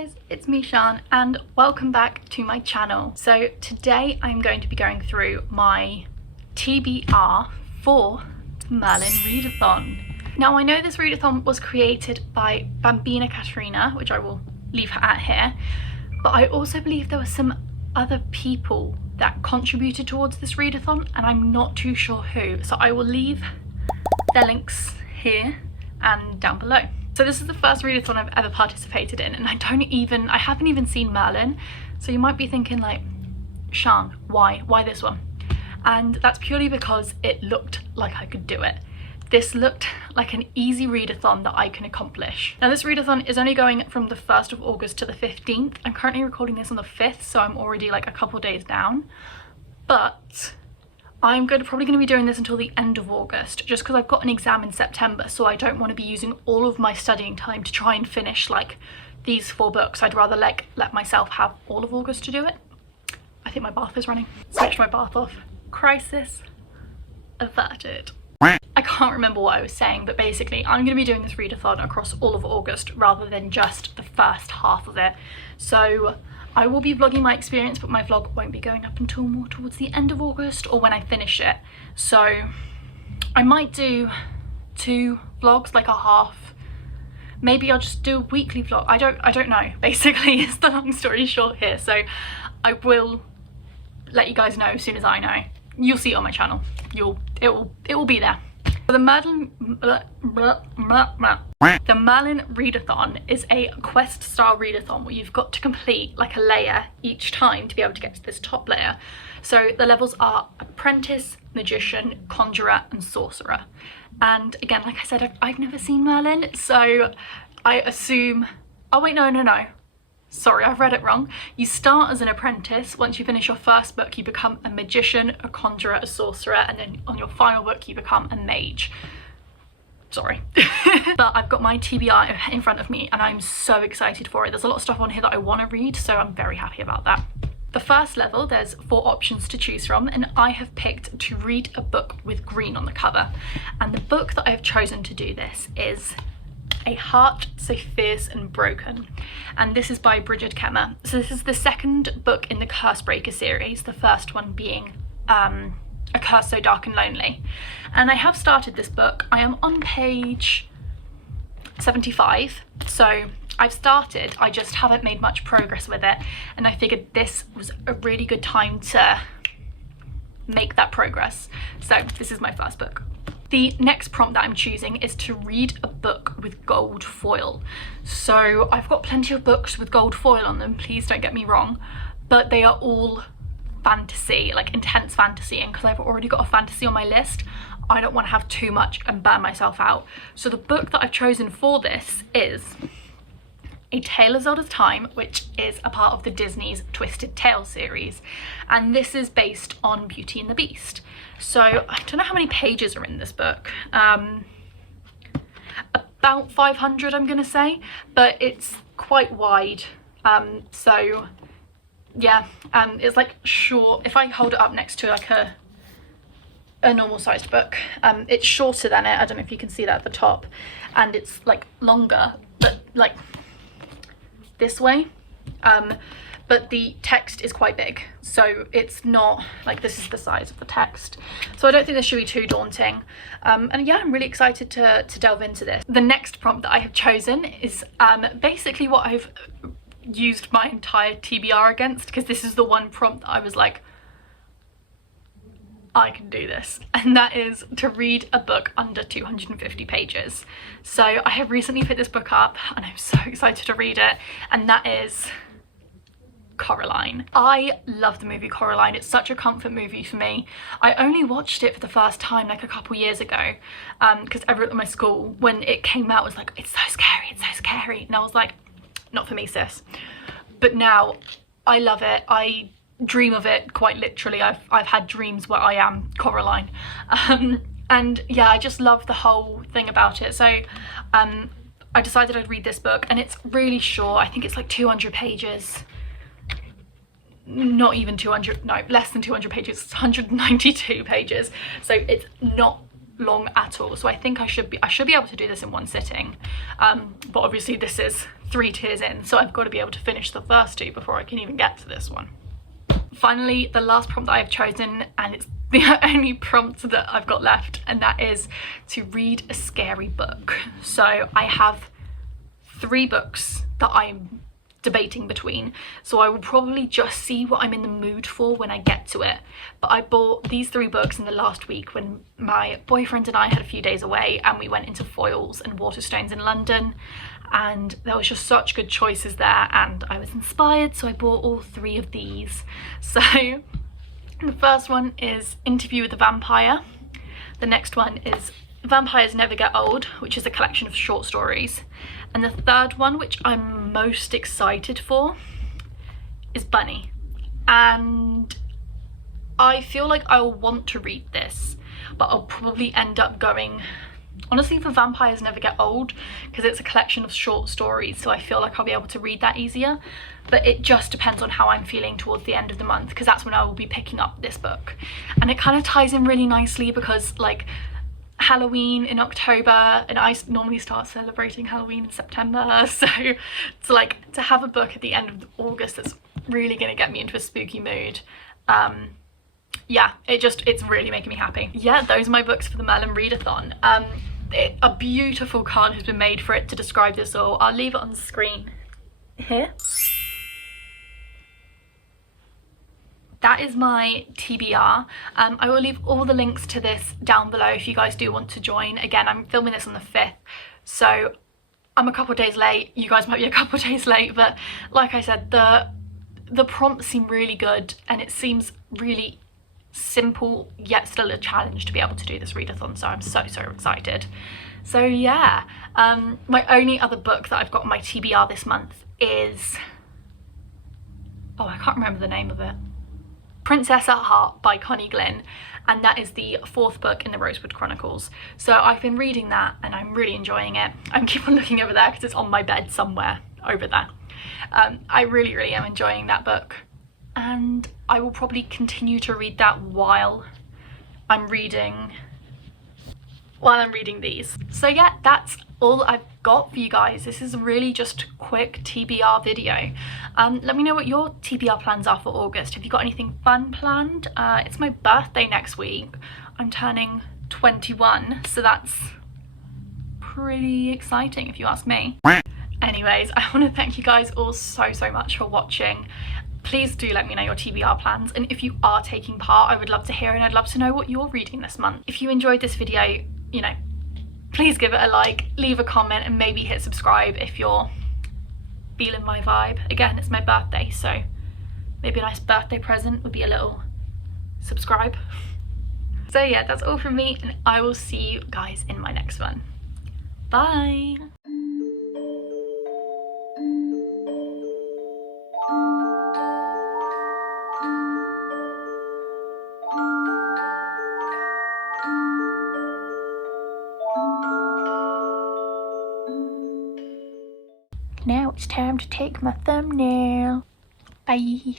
guys, it's me Shan and welcome back to my channel. So today I'm going to be going through my TBR for Merlin Readathon. Now I know this readathon was created by Bambina Katerina, which I will leave her at here, but I also believe there were some other people that contributed towards this readathon and I'm not too sure who, so I will leave their links here and down below. So this is the first readathon I've ever participated in and I haven't even seen Merlin, so you might be thinking like, Shan, why this one? And that's purely because it looked like I could do it. This looked like an easy readathon that I can accomplish. Now this readathon is only going from the 1st of August to the 15th. I'm currently recording this on the 5th, so I'm already like a couple days down. But I'm probably going to be doing this until the end of August, just because I've got an exam in September, so I don't want to be using all of my studying time to try and finish like these 4 books. I'd rather like let myself have all of August to do it. I think my bath is running. Switch my bath off. Crisis averted. I can't remember what I was saying, but basically I'm going to be doing this readathon across all of August rather than just the first half of it. So I will be vlogging my experience, but my vlog won't be going up until more towards the end of August or when I finish it. So I might do 2 vlogs, like a half. Maybe I'll just do a weekly vlog. I don't know. Basically, it's the long story short here. So I will let you guys know as soon as I know. You'll see it on my channel. It will be there. The Merlin Readathon is a quest style readathon where you've got to complete like a layer each time to be able to get to this top layer. So the levels are Apprentice, Magician, Conjurer and Sorcerer. And again, like I said, I've never seen Merlin, so I assume, oh wait, no. Sorry, I've read it wrong. You start as an apprentice. Once you finish your first book, you become a magician, a conjurer, a sorcerer, and then on your final book, you become a mage. Sorry. But I've got my TBR in front of me and I'm so excited for it. There's a lot of stuff on here that I want to read, so I'm very happy about that. The first level, there's 4 options to choose from, and I have picked to read a book with green on the cover. And the book that I have chosen to do this is A Heart So Fierce and Broken, and this is by Bridget Kemmer. So this is the second book in the Cursebreaker series, the first one being A Curse So Dark and Lonely. And I have started this book. I am on page 75, so I've started, I just haven't made much progress with it, and I figured this was a really good time to make that progress. So this is my first book. The next prompt that I'm choosing is to read a book with gold foil. So I've got plenty of books with gold foil on them, please don't get me wrong, but they are all fantasy, like intense fantasy, and because I've already got a fantasy on my list, I don't want to have too much and burn myself out. So the book that I've chosen for this is A Tale as Old as Time, which is a part of the Disney's Twisted Tale series, and this is based on Beauty and the Beast. So I don't know how many pages are in this book, about 500 I'm gonna say, but it's quite wide, so yeah, it's like short. If I hold it up next to like a normal sized book, it's shorter than it. I don't know if you can see that at the top, and it's like longer, but like this way, but the text is quite big, so it's not like this is the size of the text, so I don't think this should be too daunting, and yeah, I'm really excited to delve into this. The next prompt that I have chosen is basically what I've used my entire TBR against, because this is the one prompt that I was like, I can do this, and that is to read a book under 250 pages. So I have recently picked this book up and I'm so excited to read it, and that is Coraline. I love the movie Coraline. It's such a comfort movie for me. I only watched it for the first time like a couple years ago, because everyone at my school, when it came out, was like, it's so scary, and I was like, not for me, sis. But now I love it. I dream of it, quite literally. I've had dreams where I am Coraline, and yeah, I just love the whole thing about it. So I decided I'd read this book, and it's really short. I think it's like 200 pages, not even 200, no, less than 200 pages. It's 192 pages, so it's not long at all, so I think I should be able to do this in one sitting, but obviously this is 3 tiers in, so I've got to be able to finish the first 2 before I can even get to this one. Finally, the last prompt that I've chosen, and it's the only prompt that I've got left, and that is to read a scary book. So I have 3 books that I'm debating between, so I will probably just see what I'm in the mood for when I get to it. But I bought these 3 books in the last week when my boyfriend and I had a few days away, and we went into Foyles and Waterstones in London, and there was just such good choices there, and I was inspired, so I bought all 3 of these. So the first one is Interview with the Vampire. The next one is Vampires Never Get Old, which is a collection of short stories. And the third one, which I'm most excited for, is Bunny. And I feel like I'll want to read this, but I'll probably end up going, honestly, for Vampires Never Get Old, because it's a collection of short stories, so I feel like I'll be able to read that easier. But it just depends on how I'm feeling towards the end of the month, because that's when I will be picking up this book. And it kind of ties in really nicely because, like, Halloween in October, and I normally start celebrating Halloween in September, so it's like to have a book at the end of August that's really going to get me into a spooky mood. Yeah, it's really making me happy. Yeah, those are my books for the Merlin Readathon. A beautiful card has been made for it to describe this all. I'll leave it on the screen here. That is my TBR. I will leave all the links to this down below if you guys do want to join. Again, I'm filming this on the 5th, so I'm a couple of days late. You guys might be a couple of days late, but like I said, the prompts seem really good, and it seems really simple yet still a challenge to be able to do this readathon, so I'm so excited. So yeah, my only other book that I've got on my TBR this month is, oh, I can't remember the name of it. Princess at Heart by Connie Glynn, and that is the 4th book in the Rosewood Chronicles. So I've been reading that and I'm really enjoying it. I keep on looking over there because it's on my bed somewhere over there. I really am enjoying that book, and I will probably continue to read that while I'm reading these. So yeah, that's all I've got for you guys. This is really just a quick TBR video. Let me know what your TBR plans are for August. Have you got anything fun planned? It's my birthday next week. I'm turning 21, so that's pretty exciting if you ask me. Anyways, I want to thank you guys all so much for watching. Please do let me know your TBR plans, and if you are taking part, I would love to hear, and I'd love to know what you're reading this month. If you enjoyed this video, you know, please give it a like, leave a comment, and maybe hit subscribe if you're feeling my vibe. Again, it's my birthday, so maybe a nice birthday present would be a little subscribe. So yeah, that's all from me, and I will see you guys in my next one. Bye! Now it's time to take my thumbnail. Bye.